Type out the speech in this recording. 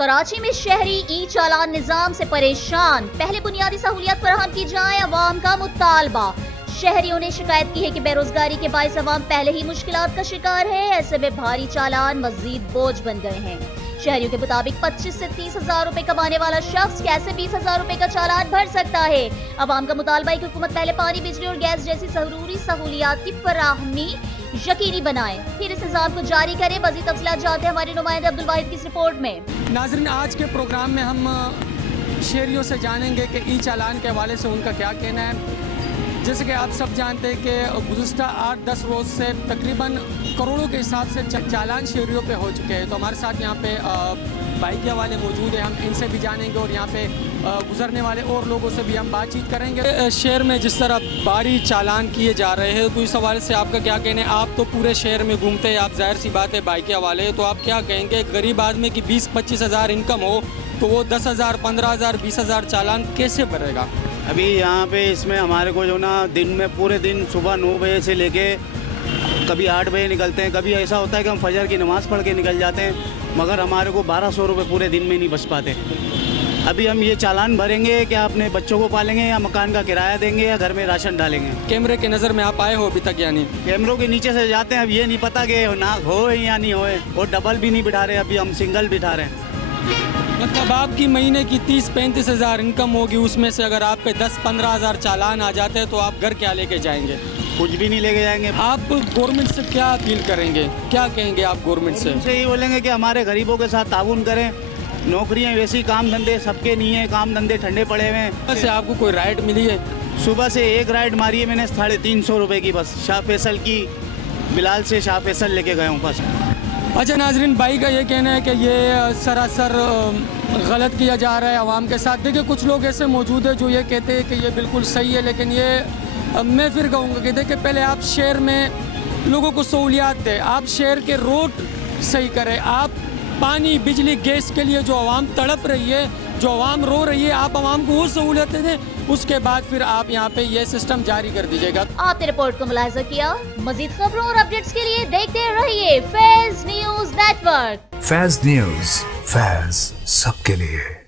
कराची में शहरी ई चालान निजाम से परेशान। पहले बुनियादी सहूलियत फराहम की जाए, अवाम का मुतालबा। शहरियों ने शिकायत की है कि बेरोजगारी के बाइस अवाम पहले ही मुश्किलात का शिकार है। ऐसे में भारी चालान मजीद बोझ बन गए हैं। शहरियों के मुताबिक 25 से 30 हजार रुपए कमाने वाला शख्स कैसे 20 हजार रुपए का चालान भर सकता है। अवाम का मुतालबा है कि हुकूमत पहले पानी, बिजली और गैस जैसी जरूरी सहूलियात की फराहमी यकीनी बनाए, फिर इस निजाम को जारी करे। मजीद तफसीलात जानते हैं हमारे नुमाइंदे अब्दुल वाहिद की इस रिपोर्ट में। नाज़रीन, आज के प्रोग्राम में हम शहरियों से जानेंगे कि ई चालान के हवाले से उनका क्या कहना है। जैसे कि आप सब जानते हैं कि गुज़िश्ता 8-10 रोज़ से तकरीबन करोड़ों के हिसाब से चालान शहरियों पे हो चुके हैं। तो हमारे साथ यहाँ पे बाइकिया वाले मौजूद हैं, हम इनसे भी जानेंगे और यहाँ पे गुजरने वाले और लोगों से भी हम बातचीत करेंगे। शहर में जिस तरह भारी चालान किए जा रहे हैं, तो इस हवाले से आपका क्या कहना है? आप तो पूरे शहर में घूमते हैं, आप जाहिर सी बात है बाइकिया वाले, तो आप क्या कहेंगे? गरीब आदमी की 20-25 हज़ार इनकम हो तो वो 10 हज़ार, 15 हज़ार, 20 हज़ार चालान कैसे भरेगा? अभी यहाँ पे इसमें हमारे को जो ना दिन में पूरे दिन सुबह 9 बजे से लेके कभी 8 बजे निकलते हैं। कभी ऐसा होता है कि हम फजर की नमाज़ पढ़ के निकल जाते हैं, मगर हमारे को 1200 रुपये पूरे दिन में नहीं बच पाते। अभी हम ये चालान भरेंगे कि अपने बच्चों को पालेंगे या मकान का किराया देंगे या घर में राशन डालेंगे। कैमरे के नज़र में आप आए हो अभी तक? यानी कैमरों के नीचे से जाते हैं। अब ये नहीं पता कि ना हो या नहीं होए, और डबल भी नहीं बिठा रहे, अभी हम सिंगल बिठा रहे हैं। मतलब आपकी महीने की 30-35 हज़ार इनकम होगी, उसमें से अगर आप पे 10-15 हज़ार चालान आ जाते हैं तो आप घर क्या लेके जाएंगे? कुछ भी नहीं लेके जाएंगे। आप गवर्नमेंट से क्या अपील करेंगे, क्या कहेंगे आप गवर्नमेंट से? यही बोलेंगे कि हमारे गरीबों के साथ ताउन करें। नौकरियां वैसी, काम धंधे सबके नहीं है, काम धंधे ठंडे पड़े हुए हैं। वैसे आपको कोई राइड मिली है? सुबह से एक राइड मारी है मैंने 350 रुपये की, बस शाह फैसल की, बिलाल से शाह फैसल लेके गया हूँ बस। अच्छा नाजरीन, भाई का ये कहना है कि ये सरासर गलत किया जा रहा है आवाम के साथ। देखिए, कुछ लोग ऐसे मौजूद हैं जो ये कहते हैं कि ये बिल्कुल सही है, लेकिन ये मैं फिर कहूँगा कि देखिए, पहले आप शहर में लोगों को सहूलियात दें, आप शहर के रोड सही करें, आप पानी, बिजली, गैस के लिए जो आवाम तड़प रही है, जो आवाम रो रही है, आप आवाम को वो सहूलियतें दें। उसके बाद फिर आप यहाँ पे ये सिस्टम जारी कर दीजिएगा। आपने रिपोर्ट को मुलाहिजा किया। मजीद खबरों और अपडेट्स के लिए देखते रहिए फैज़ न्यूज़ नेटवर्क। फैज़ न्यूज़, फैज़ सबके लिए।